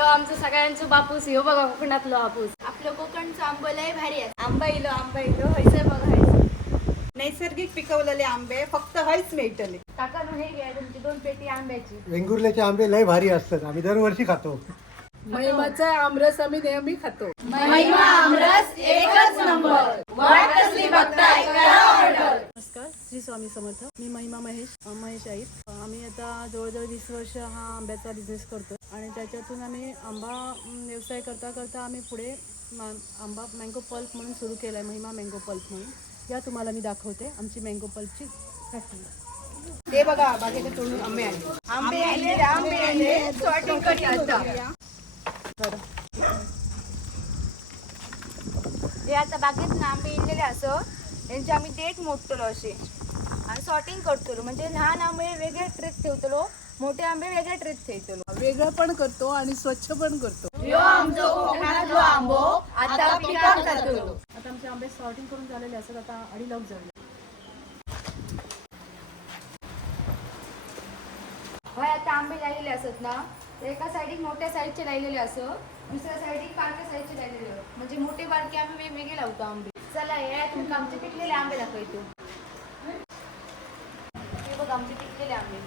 यो आमचं सगळ्यांचं बापूस यो बघा कोकणातलं बापूस. आपलं कोकणचं आंबं लय भारी आहे आंबा इलो आंबा इलो. हयसर बघा हयसर नैसर्गिक पिकवलेले आंबे फक्त हयच मिळतले. काका हे घ्या तुमची दोन पेटी आंब्याची. वेंगुर्ल्याचे आंबे लय भारी असतात. आम्ही दरवर्षी खातो. महिमाचा आमरस आम्ही नेहमी खातो. महिमा आमरस एकच नंबर. वाट कसली बघताय करा ऑर्डर. नमस्कार श्री स्वामी समर्थ. मी महिमा महेश महेश आहेत अ, आम्ही आता जवळजवळ वीस वर्ष हा आंब्याचा बिझनेस करतो आणि त्याच्यातून आम्ही आंबा व्यवसाय करता करता आम्ही पुढे मा- आंबा मँगो पल्प म्हणून सुरू केला आहे महिमा मँगो पल्प म्हणून. या तुम्हाला मी दाखवते आमची मँगो पल्पची फॅक्टरी ते बघा बागेचे तोडून आंबे आले आंबे आले आंबे आले. सॉर्टिंग करी आता. हे आता बागेत ना आंबे इलेले असो. यांचे आम्ही देठ मोडतलो असे आणि सॉर्टिंग करतलो. म्हणजे लहान आंबे वेगळे ट्रेत ठेवतलो. मोठे आंबे वेगळे ट्रेत ठेवतलो वेगळं पण करतो आणि स्वच्छ पण करतो. आता आता आमचे आंबे सॉर्टिंग करून झालेले असतात आता अडी लावून झाले. होय आता आंबे लायलेले असत ना? तर एका साईडीक मोठ्या साईडचे लायलेले असत दुसऱ्या साईडीक बारक्या साईडचे लायलेले असत. म्हणजे मोठे बारके आम्ही वेगवेगळे लावतो आंबे. चला या तुमका आमचे पिकलेले आंबे दाखवतो. हे बघ आमचे पिकलेले आंबे.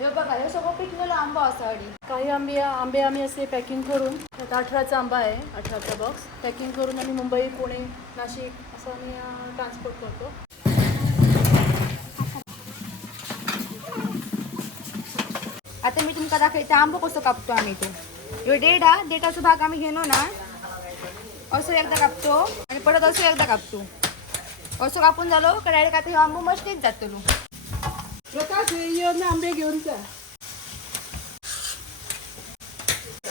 हे बघा हे सगळं पिकलेलं आंबा असा अडी काही आंबे आंबे आम्ही असे पॅकिंग करून आता अठराचा आंबा आहे अठराचा बॉक्स पॅकिंग करून आम्ही मुंबई पुणे नाशिक असं आम्ही ट्रान्सपोर्ट करतो. आता मी तुमका दाखवते आंबो कसं कापतो आम्ही तो. ह्यो डेट हा डेटाचा भाग आम्ही घेतो ना. असं एकदा कापतो आणि परत असं एकदा कापतो. असं कापून झालो का डायरेक्ट आता ह्यो आंबो मस्तीच जातलो. प्रकाश येऊन आंबे घेऊन जा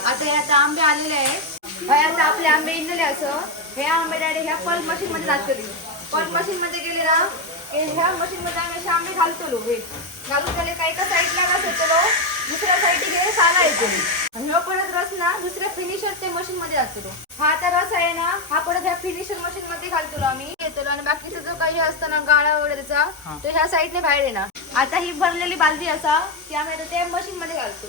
आता हे आता आंबे आलेले आहेत. हे आता आपले आंबे इलेले असं. हे आंबे डायरेक्ट ह्या पल्प मशीन मध्ये जातली पल्प मशीन मध्ये गेले ना की ह्या मशीन मध्ये आम्ही असे आंबे घालतलो. हे घालून झाले का एका साईडला रस येतलो दुसऱ्या साईडला हे साला येतलो आणि ह्यो परत रस ना दुसऱ्या फिनिशर ते मशीन मध्ये जातलो हा आता रस आहे ना हा परत ह्या फिनिशर मशीन मध्ये घालतलो आम्ही. घेतलो आणि बाकीचा जो काही असतं ना गाळा वगैरेचा तो ह्या साईडने बाहेर आहे ना आता ही भरलेली बालदी असा की आम्ही आता त्या मशीन मध्ये घालतो.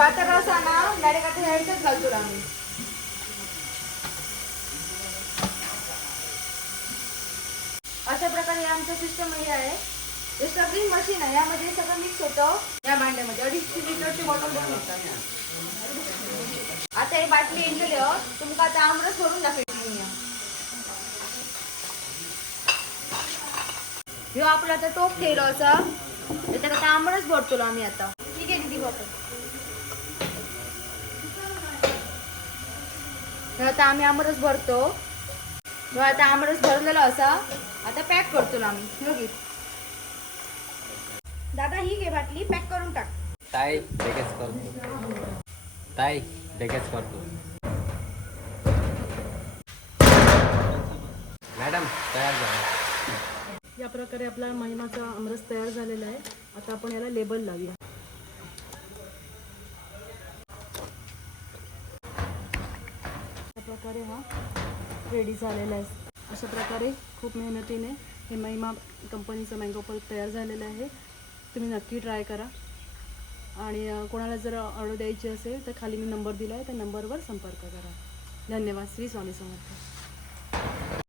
आता रस ना डायरेक्ट आता ह्याच्यात घालतो आम्ही. अशा प्रकारे आमचं सिस्टम हे आहे. हे सगळी मशीन आहे यामध्ये सगळं मिक्स होतं. या भांड्यामध्ये अडीचशे लिटरची बॉटल पण होतात आता हे बाटली इंजले तुमका आता आमरस भरून दाखवते मी ह्यो आपला आता टोप ठेवलो असा. त्याच्यात आता आमरस भरतो आम्ही आता. ठीक आहे दिदी बॉटल आता आम्ही आमरस भरतो. आता आमरस भरलेला असा. आता पॅक करतो ना आम्ही. योगी दादा ही घे बाटली. पॅक करून टाक. ताई लगेच करतो. ताई लगेच करतो. या प्रकारे आपला महिमाचा आमरस तयार झालेला आहे. आता आपण याला लेबल लावूया. अशा प्रकारे हा रेडी झालेला आहे. अशा प्रकारे खूप मेहनतीने हे महिमा कंपनीचं मँगो पल्प तयार झालेलं आहे. तुम्ही नक्की ट्राय करा. आणि कोणाला जर ऑर्डर द्यायची असेल तर खाली मी नंबर दिला आहे त्या नंबरवर संपर्क करा. धन्यवाद. श्री स्वामी समर्थ.